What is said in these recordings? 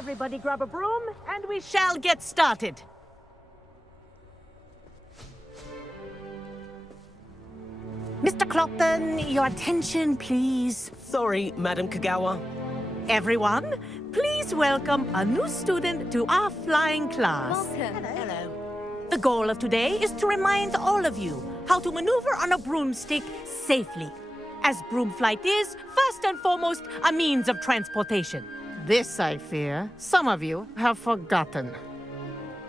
Everybody grab a broom, and we shall get started. Mr. Clopton, your attention, please. Sorry, Madam Kagawa. Everyone, please welcome a new student to our flying class. Welcome. Hello. The goal of today is to remind all of you how to maneuver on a broomstick safely, as broom flight is, first and foremost, a means of transportation. This, I fear, some of you have forgotten.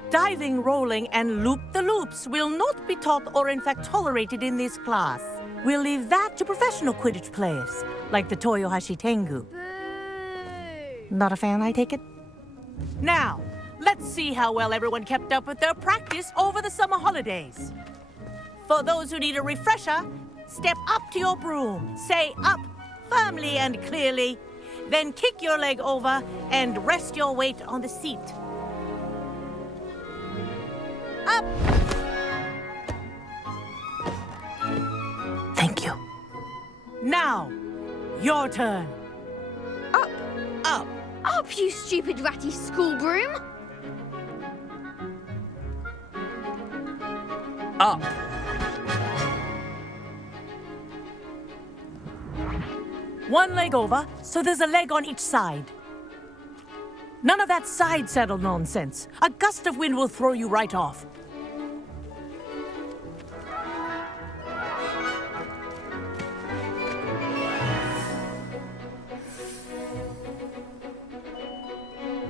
Diving, rolling, and loop-the-loops will not be taught or in fact tolerated in this class. We'll leave that to professional Quidditch players, like the Toyohashi Tengu. Boo! Not a fan, I take it? Now, let's see how well everyone kept up with their practice over the summer holidays. For those who need a refresher, step up to your broom, say up firmly and clearly, then kick your leg over and rest your weight on the seat. Up! Thank you. Now, your turn. Up! Up. Up, you stupid ratty school broom! Up. One leg over, so there's a leg on each side. None of that side saddle nonsense. A gust of wind will throw you right off.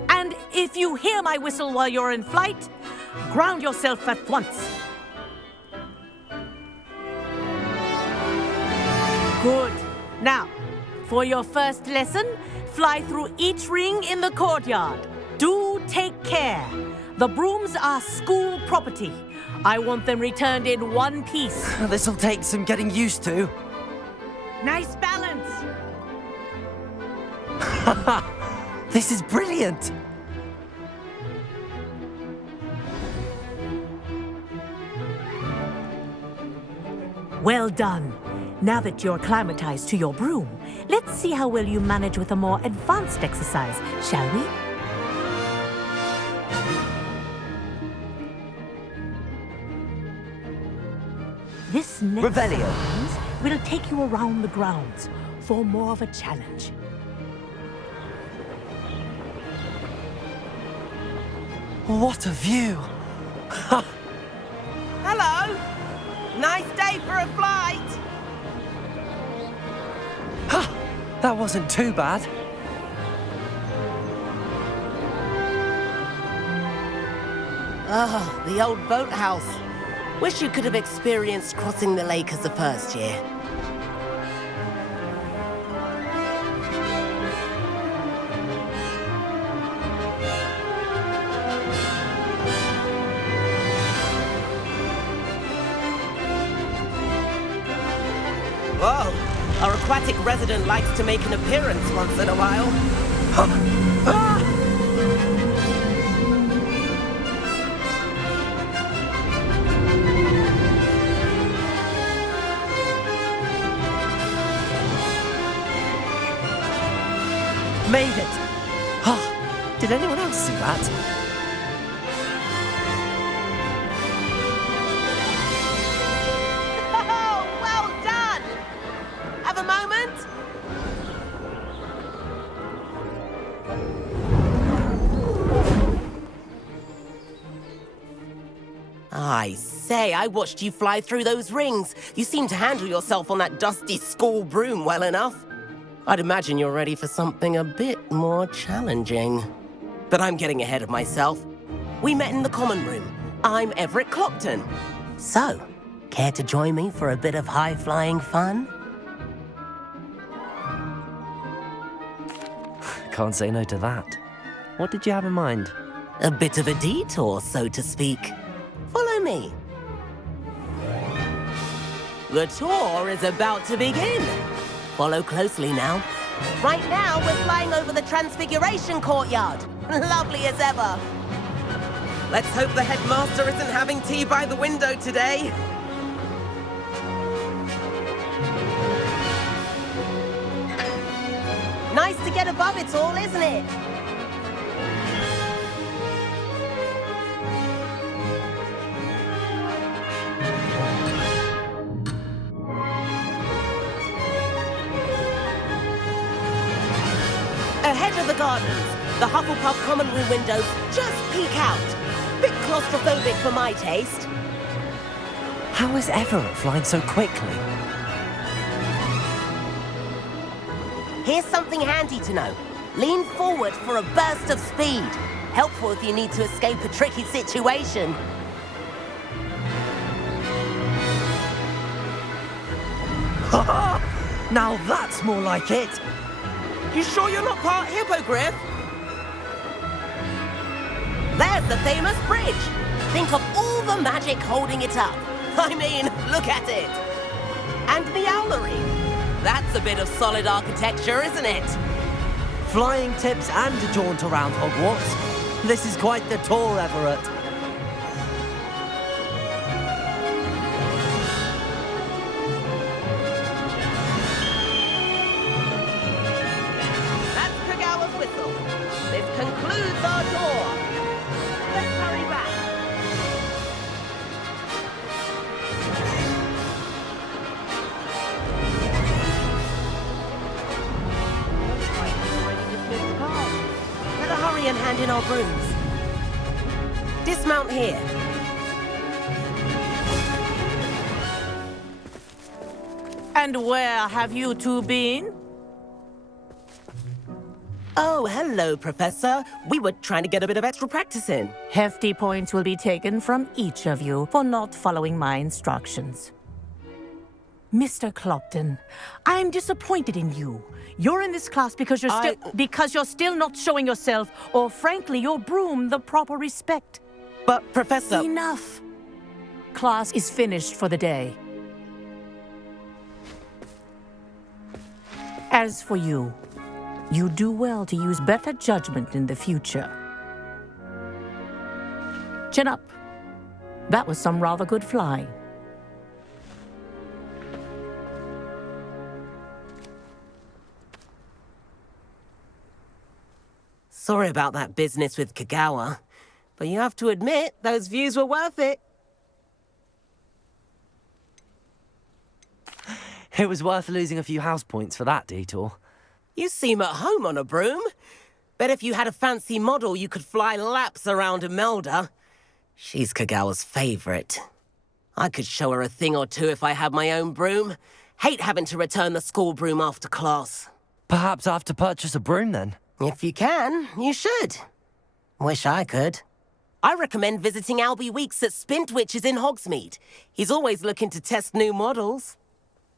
And if you hear my whistle while you're in flight, ground yourself at once. Good. Now, for your first lesson, fly through each ring in the courtyard. Do take care. The brooms are school property. I want them returned in one piece. This'll take some getting used to. Nice balance. This is brilliant. Well done. Now that you're acclimatized to your broom, let's see how well you manage with a more advanced exercise, shall we? This next Revelio. series will take you around the grounds for more of a challenge. What a view. Hello. Nice day for a flight. That wasn't too bad. Oh, the old boathouse. Wish you could have experienced crossing the lake as a first year. Whoa, our aquatic resident likes to make an appearance once in a while. Made it. Oh, did anyone else see that? Oh, well done! Have a moment? I say, I watched you fly through those rings. You seem to handle yourself on that dusty school broom well enough. I'd imagine you're ready for something a bit more challenging. But I'm getting ahead of myself. We met in the common room. I'm Everett Clopton. So, care to join me for a bit of high-flying fun? Can't say no to that. What did you have in mind? A bit of a detour, so to speak. Follow me. The tour is about to begin. Follow closely now. Right now, we're flying over the Transfiguration Courtyard. Lovely as ever. Let's hope the headmaster isn't having tea by the window today. Nice to get above it all, isn't it? head of the gardens. The Hufflepuff common room windows just peek out. Bit claustrophobic for my taste. How is Everett flying so quickly? Here's something handy to know. Lean forward for a burst of speed. Helpful if you need to escape a tricky situation. Now that's more like it. You sure you're not part hippogriff? There's the famous bridge. Think of all the magic holding it up. I mean, look at it. And the owlery. That's a bit of solid architecture, isn't it? Flying tips and a jaunt around Hogwarts. This is quite the tour, Everett. That's Kagawa's whistle. This concludes our tour. Let's hurry back. Better hurry and hand in our brooms. Dismount here. And where have you two been? Oh, hello, Professor. We were trying to get a bit of extra practice in. Hefty points will be taken from each of you for not following my instructions. Mr. Clopton, I'm disappointed in you. You're in this class because you're still not showing yourself, or frankly, your broom, the proper respect. But, Professor... Enough. Class is finished for the day. As for you, you do well to use better judgment in the future. Chin up. That was some rather good flying. Sorry about that business with Kagawa, but you have to admit, those views were worth it. It was worth losing a few house points for that detour. You seem at home on a broom. Bet if you had a fancy model, you could fly laps around Imelda. She's Kagawa's favorite. I could show her a thing or two if I had my own broom. Hate having to return the school broom after class. Perhaps I have to purchase a broom then. If you can, you should. Wish I could. I recommend visiting Albie Weeks at Spintwitches in Hogsmeade. He's always looking to test new models.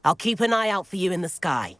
I'll keep an eye out for you in the sky.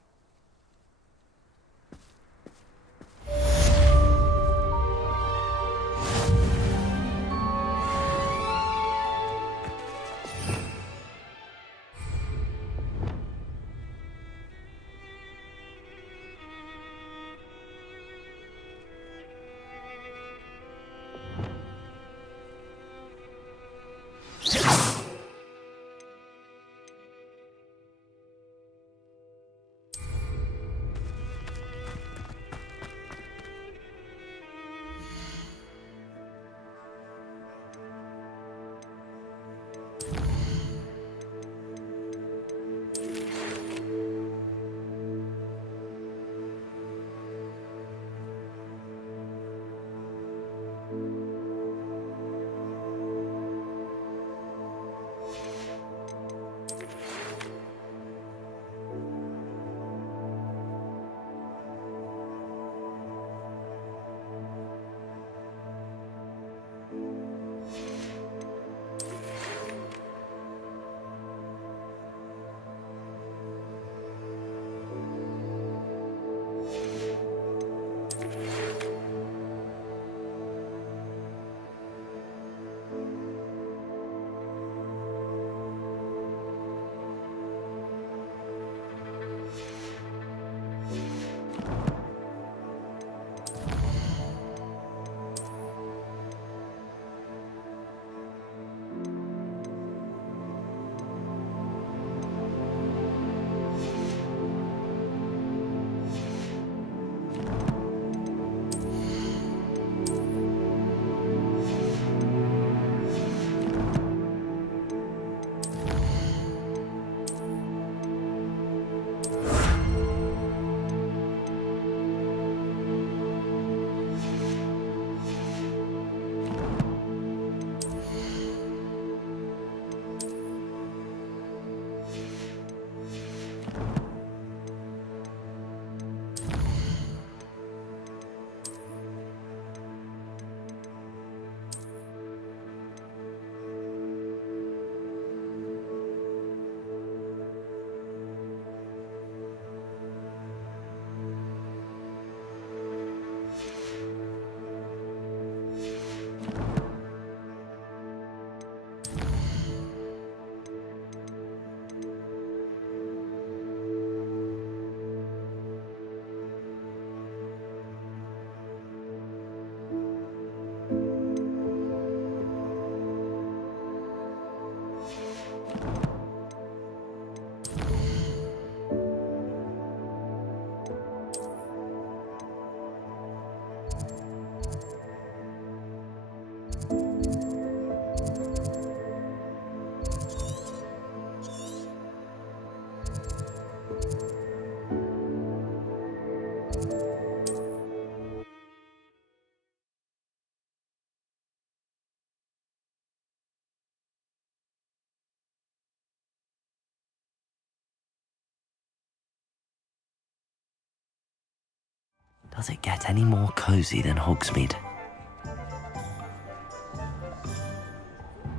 Does it get any more cozy than Hogsmeade?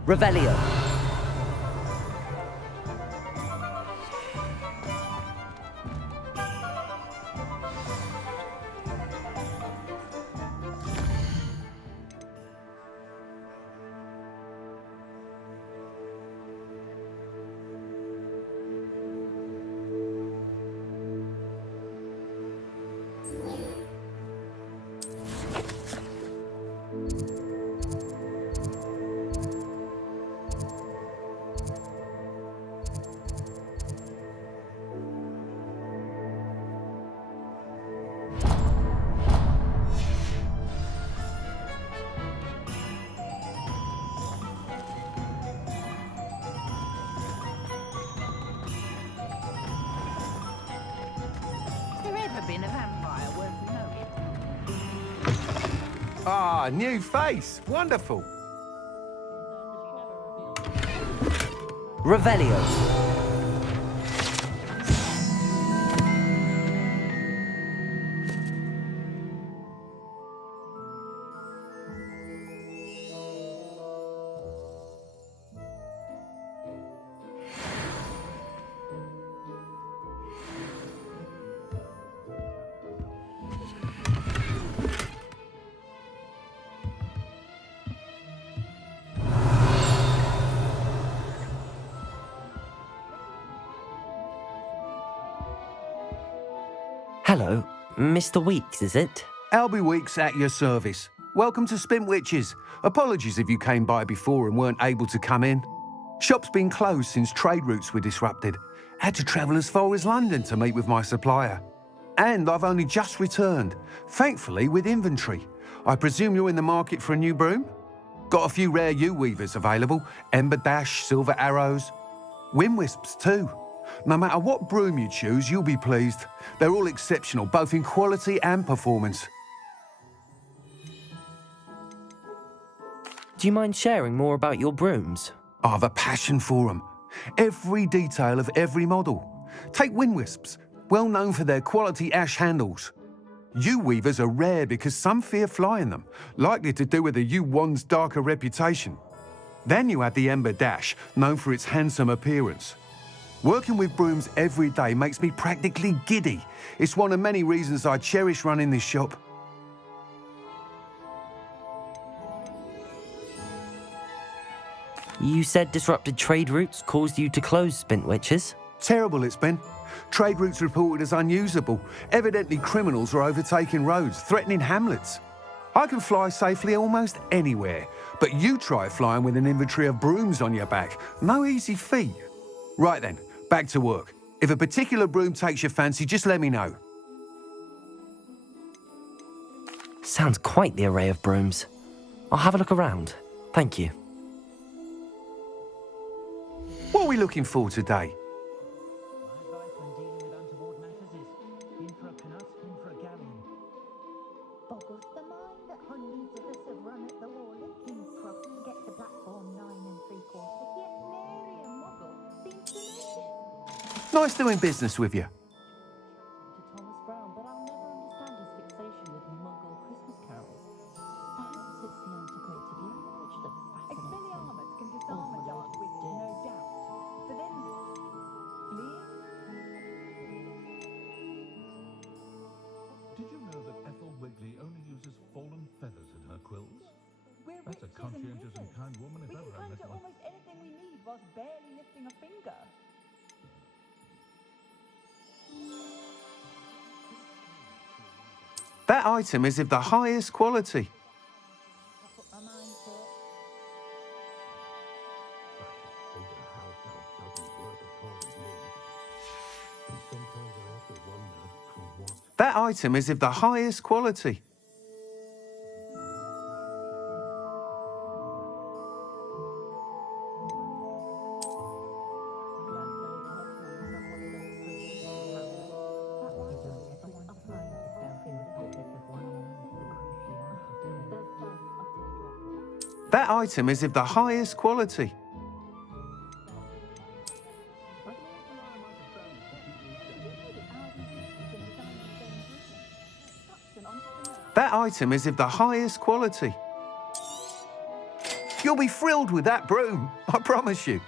Revelio. Been a vampire worth knowing. Ah, new face. Wonderful. Revelio. Hello, Mr. Weeks, is it? Albie Weeks at your service. Welcome to Spin Witches. Apologies if you came by before and weren't able to come in. Shop's been closed since trade routes were disrupted. Had to travel as far as London to meet with my supplier. And I've only just returned, thankfully with inventory. I presume you're in the market for a new broom? Got a few rare yew-weavers available, Ember Dash, Silver Arrows, Wind Wisps too. No matter what broom you choose, you'll be pleased. They're all exceptional, both in quality and performance. Do you mind sharing more about your brooms? I've a passion for them. Every detail of every model. Take Wind Wisps, well known for their quality ash handles. Yew weavers are rare because some fear flying them, likely to do with the yew wand's darker reputation. Then you add the Ember Dash, known for its handsome appearance. Working with brooms every day makes me practically giddy. It's one of many reasons I cherish running this shop. You said disrupted trade routes caused you to close Spin Witches? Terrible it's been. Trade routes reported as unusable. Evidently criminals are overtaking roads, threatening hamlets. I can fly safely almost anywhere, but you try flying with an inventory of brooms on your back. No easy feat. Right then, back to work. If a particular broom takes your fancy, just let me know. Sounds quite the array of brooms. I'll have a look around. Thank you. What are we looking for today? Boggles the mind that hundreds of us have run at the wall at King's Cross to get to platform 9 3/4, yet nary a muggle seems to notice. Nice doing business with you. To Thomas Brown, but I'll never understand his fixation with muggle Christmas carols. Perhaps it's the antiquated language that fascinates him. Expelliarmus can disarm a dark wizard, no doubt. But then, fleeing? Did you know that Ethel Wigley only uses fallen feathers in her quills? We're That's a witches and conscientious and wizards. kind woman if We can ever I met conjure one. almost anything we need whilst barely lifting a finger. That item is of the highest quality. That's what my mind thought. That item is of the highest quality. That item is of the highest quality. item is of the highest quality. You'll be thrilled with that broom, I promise you.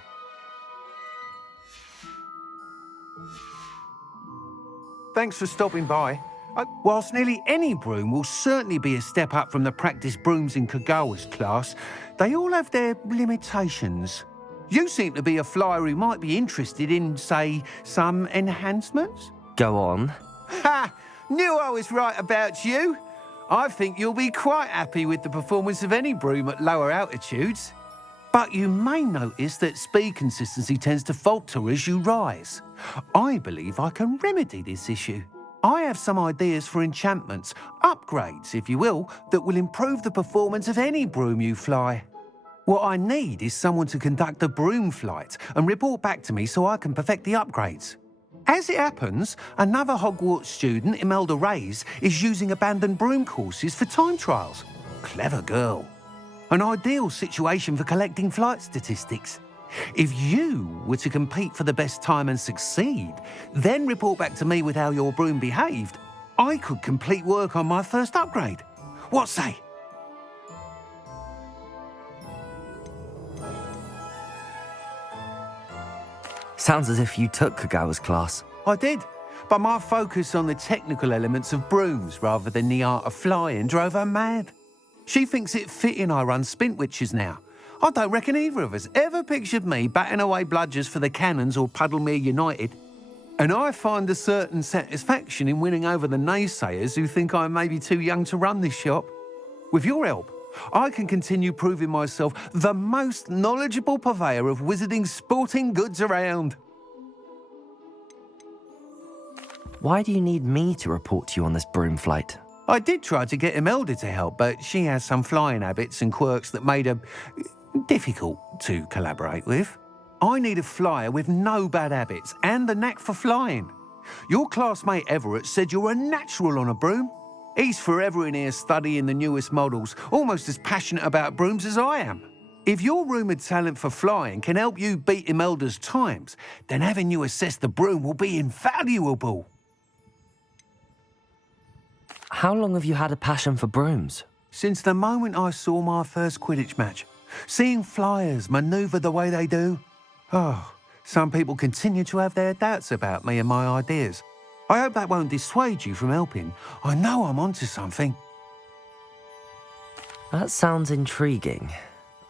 Thanks for stopping by. Whilst nearly any broom will certainly be a step up from the practice brooms in Kagawa's class, they all have their limitations. You seem to be a flyer who might be interested in, say, some enhancements? Go on. Ha! Knew I was right about you. I think you'll be quite happy with the performance of any broom at lower altitudes. But you may notice that speed consistency tends to falter as you rise. I believe I can remedy this issue. I have some ideas for enchantments, upgrades, if you will, that will improve the performance of any broom you fly. What I need is someone to conduct a broom flight and report back to me so I can perfect the upgrades. As it happens, another Hogwarts student, Imelda Reyes, is using abandoned broom courses for time trials. Clever girl. An ideal situation for collecting flight statistics. If you were to compete for the best time and succeed, then report back to me with how your broom behaved, I could complete work on my first upgrade. What say? Sounds as if you took Kagawa's class. I did, but my focus on the technical elements of brooms rather than the art of flying drove her mad. She thinks it fitting I run Spintwitches now. I don't reckon either of us ever pictured me batting away bludgers for the Cannons or Puddlemere United. And I find a certain satisfaction in winning over the naysayers who think I may be too young to run this shop. With your help, I can continue proving myself the most knowledgeable purveyor of wizarding sporting goods around. Why do you need me to report to you on this broom flight? I did try to get Imelda to help, but she has some flying habits and quirks that made her difficult to collaborate with. I need a flyer with no bad habits and the knack for flying. Your classmate Everett said you're a natural on a broom. He's forever in here studying the newest models, almost as passionate about brooms as I am. If your rumoured talent for flying can help you beat Imelda's times, then having you assess the broom will be invaluable. How long have you had a passion for brooms? Since the moment I saw my first Quidditch match, seeing flyers manoeuvre the way they do. Oh, some people continue to have their doubts about me and my ideas. I hope that won't dissuade you from helping. I know I'm onto something. That sounds intriguing.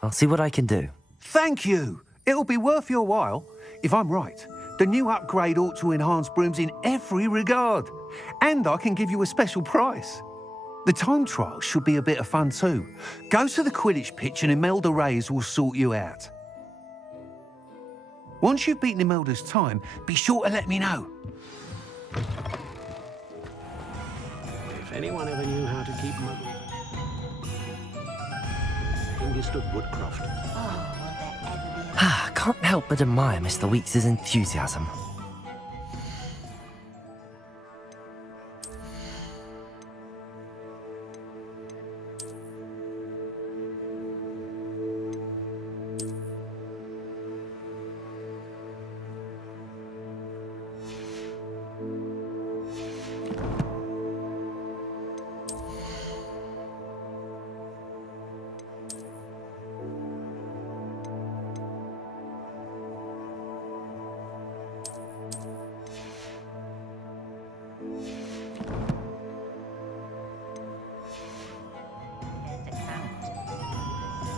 I'll see what I can do. Thank you. It'll be worth your while. If I'm right, the new upgrade ought to enhance brooms in every regard. And I can give you a special price. The time trial should be a bit of fun too. Go to the Quidditch pitch and Imelda Reyes will sort you out. Once you've beaten Imelda's time, be sure to let me know. If anyone ever knew how to keep money, youngest of Woodcraft. Can't help but admire Mr. Weeks' enthusiasm.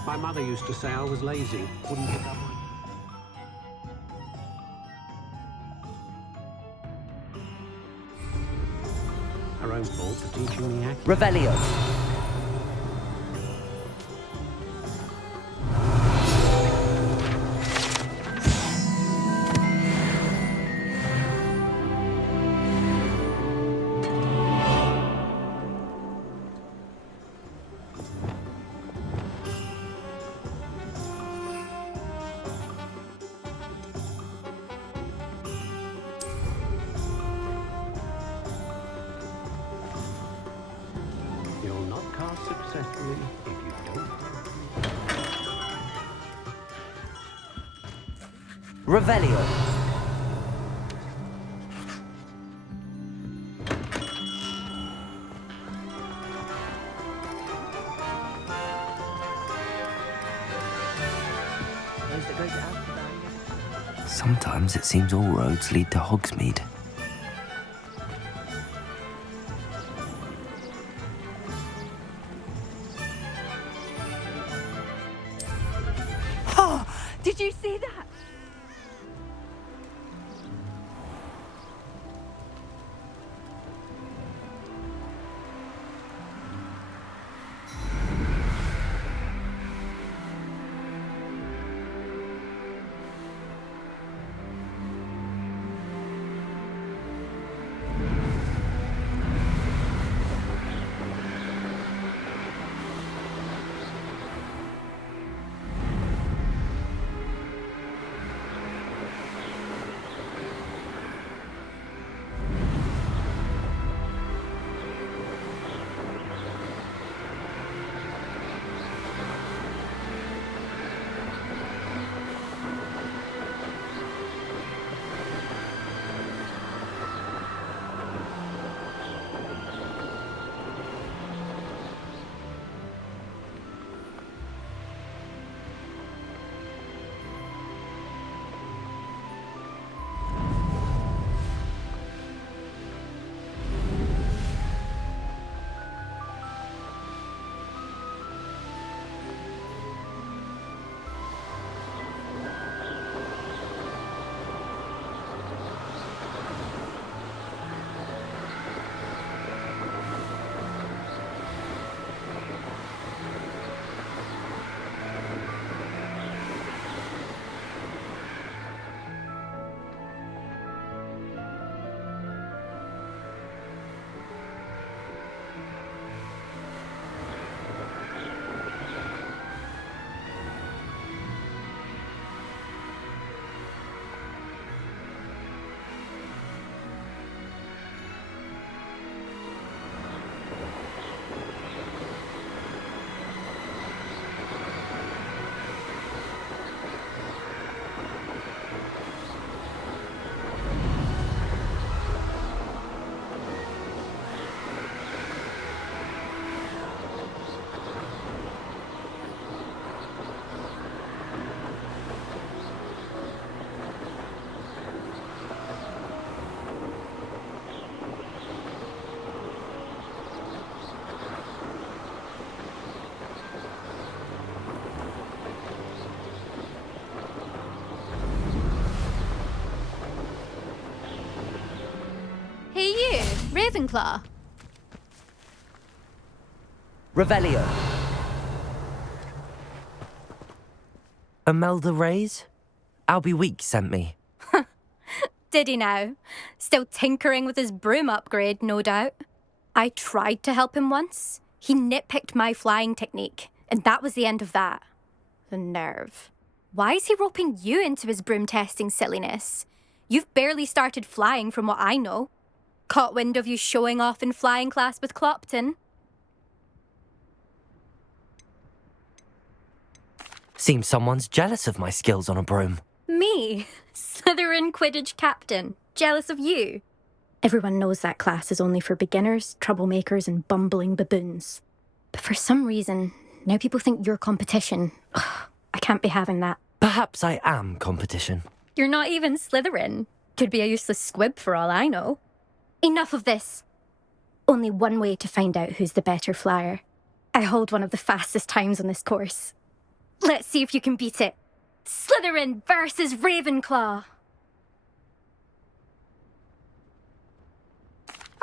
My mother used to say I was lazy, wouldn't pick up my... Her own fault for teaching me acting. Revelio. You'll not cast successfully if you don't. Revelio. Sometimes it seems all roads lead to Hogsmeade. Did you see that? Hey you, Ravenclaw. Revelio. Imelda Reyes? Albie Weeks sent me. Did he now? Still tinkering with his broom upgrade, no doubt. I tried to help him once. He nitpicked my flying technique, and that was the end of that. The nerve. Why is he roping you into his broom testing silliness? You've barely started flying from what I know. Caught wind of you showing off in flying class with Clopton. Seems someone's jealous of my skills on a broom. Me? Slytherin Quidditch captain. Jealous of you? Everyone knows that class is only for beginners, troublemakers, and bumbling baboons. But for some reason, now people think you're competition. Ugh, I can't be having that. Perhaps I am competition. You're not even Slytherin. Could be a useless squib for all I know. Enough of this. Only one way to find out who's the better flyer. I hold one of the fastest times on this course. Let's see if you can beat it. Slytherin versus Ravenclaw.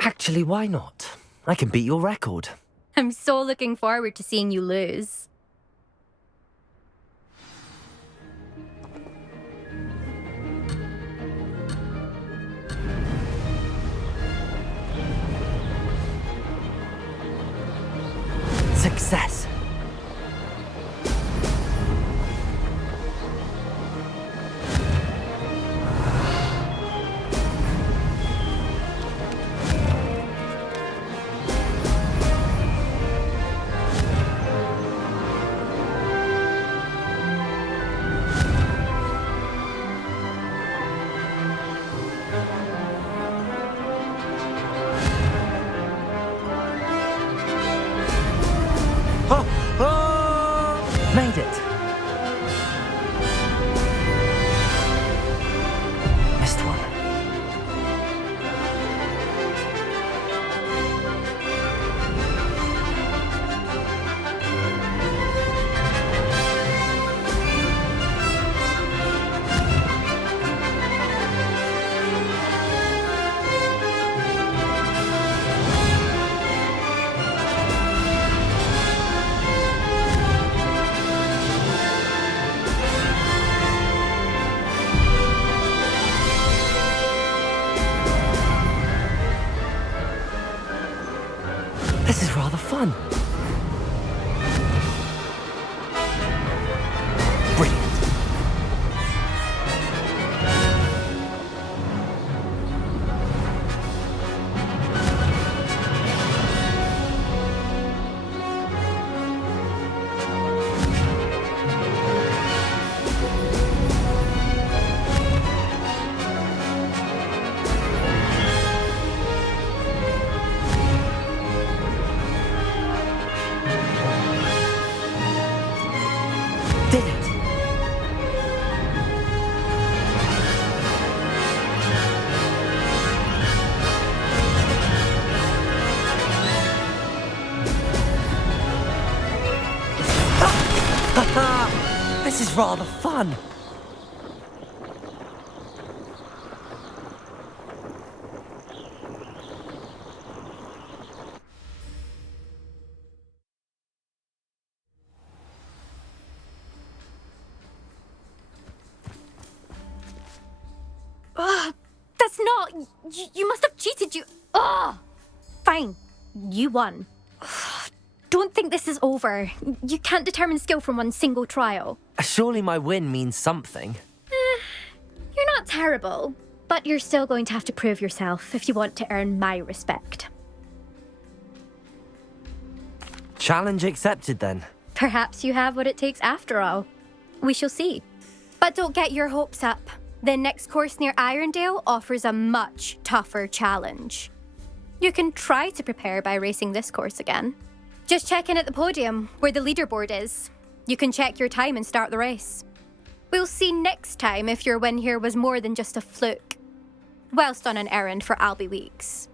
Actually, why not? I can beat your record. I'm so looking forward to seeing you lose. Success. Made it. This is rather fun. Ugh, that's not... You must have cheated, you... Ugh! Fine. You won. Ugh, don't think this is over. You can't determine skill from one single trial. Surely my win means something. You're not terrible, but you're still going to have to prove yourself if you want to earn my respect. Challenge accepted then. Perhaps you have what it takes after all. We shall see. But don't get your hopes up. The next course near Irondale offers a much tougher challenge. You can try to prepare by racing this course again. Just check in at the podium, where the leaderboard is. You can check your time and start the race. We'll see next time if your win here was more than just a fluke. Whilst on an errand for Albie Weeks.